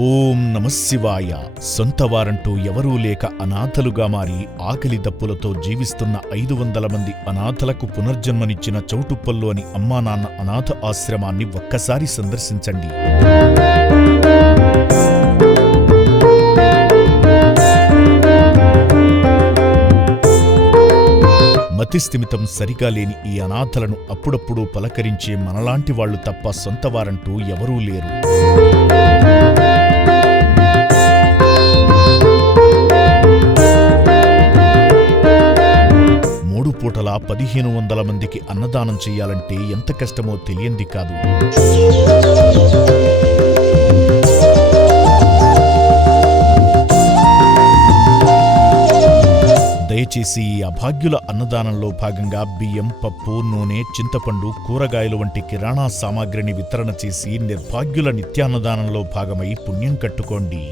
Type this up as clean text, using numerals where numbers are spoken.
ఓం నమఃశివాయ. సొంతవారంటూ ఎవరూ లేక అనాథలుగా మారి ఆకలి దప్పులతో జీవిస్తున్న 500 మంది అనాథలకు పునర్జన్మనిచ్చిన చౌటుప్పల్లోని అమ్మానాన్న అనాథ ఆశ్రమాన్ని ఒక్కసారి సందర్శించండి. మతిస్థిమితం సరిగా లేని ఈ అనాథలను అప్పుడప్పుడు పలకరించే మనలాంటి వాళ్లు తప్ప సొంతవారంటూ ఎవరూ లేరు. మూడు పూటలా 1500 మందికి అన్నదానం చెయ్యాలంటే ఎంత కష్టమో తెలియంది కాదు. దయచేసి ఈ అభాగ్యుల అన్నదానంలో భాగంగా బియ్యం, పప్పు, నూనె, చింతపండు, కూరగాయలు వంటి కిరాణా సామాగ్రిని వితరణ చేసి నిర్భాగ్యుల నిత్యాన్నదానంలో భాగమై పుణ్యం కట్టుకోండి.